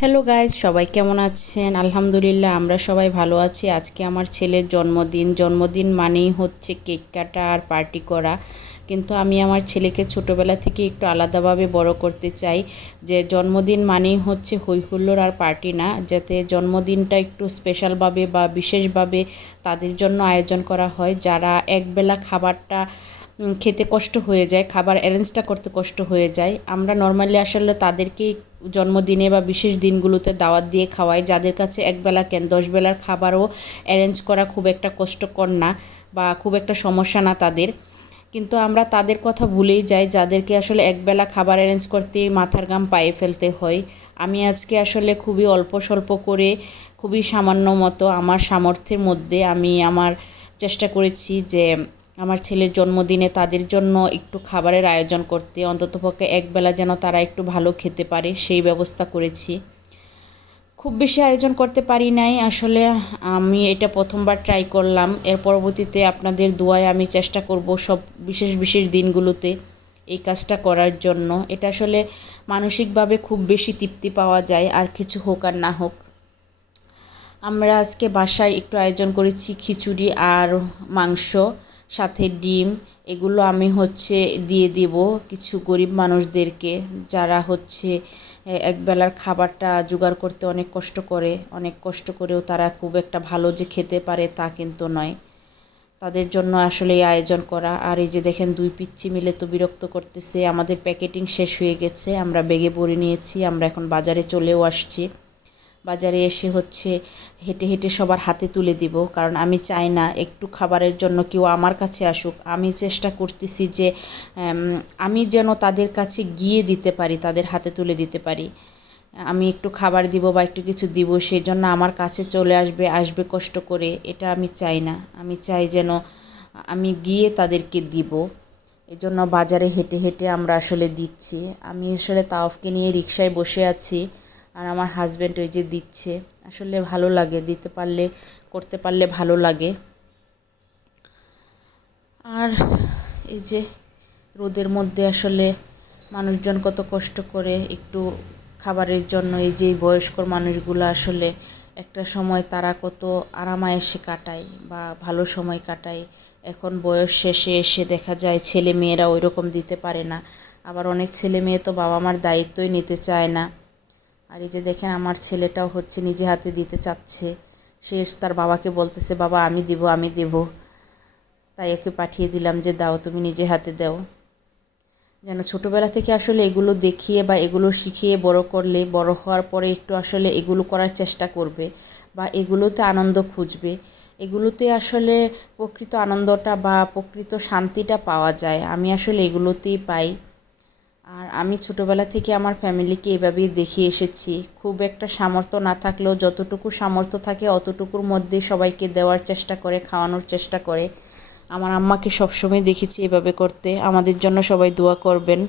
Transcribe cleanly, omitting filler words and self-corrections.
Hello guys, সবাই কেমন আছেন? আলহামদুলিল্লাহ, আমরা সবাই ভালো আছি। আজকে আমার ছেলের জন্মদিন মানেই হচ্ছে কেক কাটা আর পার্টি করা। কিন্তু আমি আমার ছেলেকে ছোটোবেলা থেকে একটু আলাদাভাবে বড় করতে চাই, যে জন্মদিন মানেই হচ্ছে হই হুল্লোড় আর পার্টি না, যাতে জন্মদিনটা একটু স্পেশালভাবে বা বিশেষভাবে তাদের জন্য আয়োজন করা হয়, যারা একবেলা খাবারটা খেতে কষ্ট হয়ে যায়, খাবার অ্যারেঞ্জটা করতে কষ্ট হয়ে যায়। আমরা নর্মালি আসলে তাদেরকে জন্মদিনে বা বিশেষ দিনগুলোতে দাওয়াত দিয়ে খাওয়াই, যাদের কাছে একবেলা কেন 10 বেলার খাবারও অ্যারেঞ্জ করা খুব একটা কষ্টকর না বা খুব একটা সমস্যা না তাদের। কিন্তু আমরা তাদের কথা ভুলেই যাই, যাদেরকে আসলে একবেলা খাবার অ্যারেঞ্জ করতে মাথার ঘাম পায়ে ফেলতে হয়। আমি আজকে আসলে খুবই অল্প স্বল্প করে, খুবই সামান্য মতো আমার সামর্থ্যের মধ্যে আমি আমার চেষ্টা করেছি যে আমার ছেলের জন্মদিনে তাদের জন্য একটু খাবারের আয়োজন করতে, অন্ততপক্ষে একবেলা যেন তারা একটু ভালো খেতে পারে সেই ব্যবস্থা করেছি। খুব বেশি আয়োজন করতে পারি নাই আসলে, আমি এটা প্রথমবার ট্রাই করলাম। এর পরবর্তীতে আপনাদের দোয়ায় আমি চেষ্টা করব সব বিশেষ বিশেষ দিনগুলোতে এই কাজটা করার জন্য। এটা আসলে মানসিকভাবে খুব বেশি তৃপ্তি পাওয়া যায়, আর কিছু হোক আর না হোক। আমরা আজকে বাসায় একটু আয়োজন করেছি খিচুড়ি আর মাংস, সাথে ডিম। এগুলো আমি দিয়ে দিব কিছু গরিব মানুষদেরকে, যারা একবেলার খাবারটা জোগাড় করতে অনেক কষ্ট করেও তারা খুব একটা ভালো যে খেতে পারে তা কিন্তু নয়। তাদের জন্য আসলে এই আয়োজন করা। আর এই যে দেখেন, 2 পিচ্চি মিলে তো বিরক্ত করতেছে। আমাদের প্যাকেটিং শেষ হয়ে গেছে, আমরা ব্যাগে ভরে নিয়েছি, আমরা এখন বাজারে চলেও আসছি। বাজারে এসে হেঁটে হেঁটে সবার হাতে তুলে দিব, কারণ আমি চাই না একটু খাবারের জন্য কেউ আমার কাছে আসুক। আমি চেষ্টা করতেছি যে আমি যেন তাদের কাছে গিয়ে দিতে পারি, তাদের হাতে তুলে দিতে পারি। আমি একটু খাবার দিব বা একটু কিছু দিব, সেই জন্য আমার কাছে চলে আসবে কষ্ট করে, এটা আমি চাই না। আমি চাই যেন আমি গিয়ে তাদেরকে দিব। এজন্য বাজারে হেঁটে হেঁটে আমরা আসলে দিচ্ছি। আমি আসলে তাওফকে নিয়ে রিকশায় বসে আছি, আর আমার হাজব্যান্ড ওই যে দিচ্ছে। আসলে ভালো লাগে, দিতে পারলে, করতে পারলে ভালো লাগে। আর এই যে রোদের মধ্যে আসলে মানুষজন কত কষ্ট করে একটু খাবারের জন্য, এই যে বয়স্ক মানুষগুলো আসলে একটা সময় তারা কত আরামায়েশে কাটায় বা ভালো সময় কাটায়। এখন বয়স শেষে এসে দেখা যায় ছেলে মেয়েরা ওই রকম দিতে পারে না। আবার অনেক ছেলে মেয়ে তো বাবা মার দায়িত্বই নিতে চায় না। আর এই যে দেখেন, আমার ছেলেটাও নিজে হাতে দিতে চাচ্ছে। সে তার বাবাকে বলতেছে, বাবা আমি দেব। তাই একে পাঠিয়ে দিলাম যে দাও, তুমি নিজে হাতে দাও। যেন ছোটোবেলা থেকে আসলে এগুলো দেখিয়ে বা এগুলো শিখিয়ে বড় করলে, বড় হওয়ার পরে একটু আসলে এগুলো করার চেষ্টা করবে বা এগুলোতে আনন্দ খুঁজবে। এগুলোতে আসলে প্রকৃত আনন্দটা বা প্রকৃত শান্তিটা পাওয়া যায়। আমি আসলে এগুলোতেই পাই। আর আমি ছোটোবেলা থেকে আমার ফ্যামিলিকে এভাবেই দেখিয়ে এসেছি। খুব একটা সামর্থ্য না থাকলেও যতটুকু সামর্থ্য থাকে অতটুকুর মধ্যে সবাইকে দেওয়ার চেষ্টা করে, খাওয়ানোর চেষ্টা করে। আমার আম্মাকে সবসময় দেখেছি এভাবে করতে। আমাদের জন্য সবাই দোয়া করবেন।